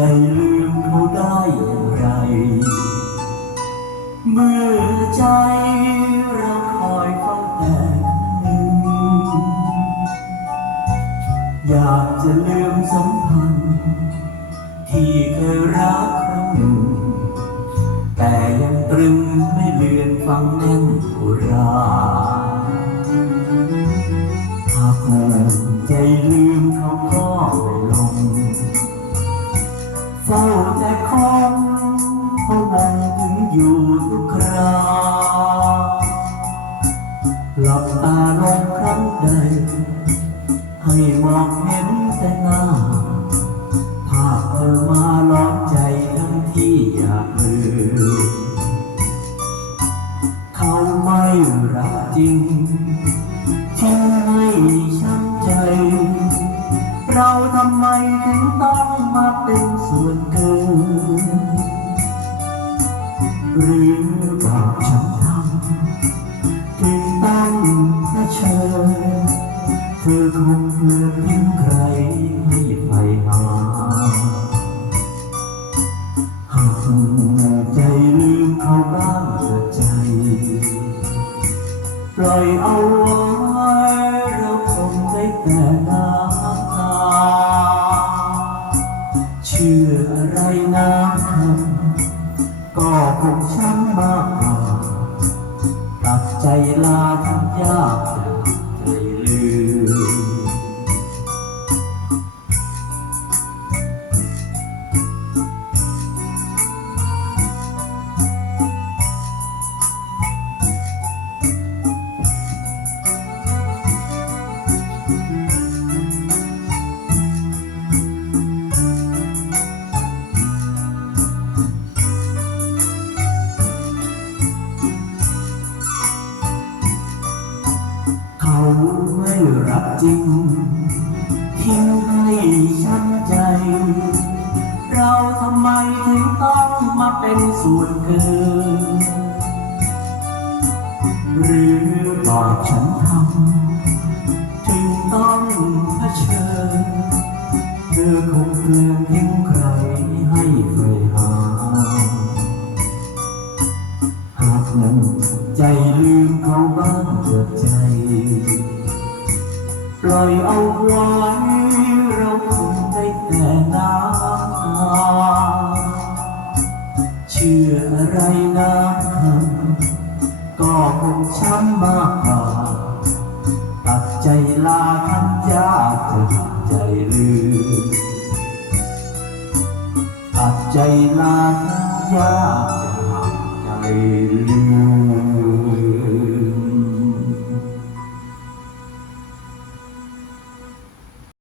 ใจลืมเขาได้อย่างไร เมื่อใจเราคอยเฝ้าแต่หนึ่งอยากจะลืมสัมพันธ์ ที่เคยรักครั้งหนึ่ง แต่ยังตรึงไม่เลือนฟังแน่นโบราณหากใจลืมเขาก็ ถึงอยู่ทุกคราหลับตาลงครั้งใด ให้มองเห็นแต่หน้า ภาพเธอมาล้อมใจทั้งที่อยากลืมเขาไม่รักจริงทิ้งให้ช้ำใจ เราทำไมถึงต้องมาเป็นส่วนเกิน หรือบอกฉันทำถึงต้องเผชิญเธอคงเลือกทิ้งใครให้ไปหาหากใจลืมเขาบ้างเถิดใจ ปล่อยเอาไว้ำก็คงช้ำมาก ไม่รักจริงทิ้งให้ช้ำใจ เราทำไมถึงต้องมาเป็นส่วนเกิน หรือบอกฉันทำถึงต้องเผชิญเธอคงเกลือนทิ้งใครให้ไฟหาหากนึ่งใจลืมเขาบ้าง ปล่อยเอาไว้เราคงได้แต่น้ำตาเชื่ออะไรนะก็คงช้ำมากกว่าตัดใจลาทันยาเธอใจลืมตัดใจลาทันยาจะหักใจลืม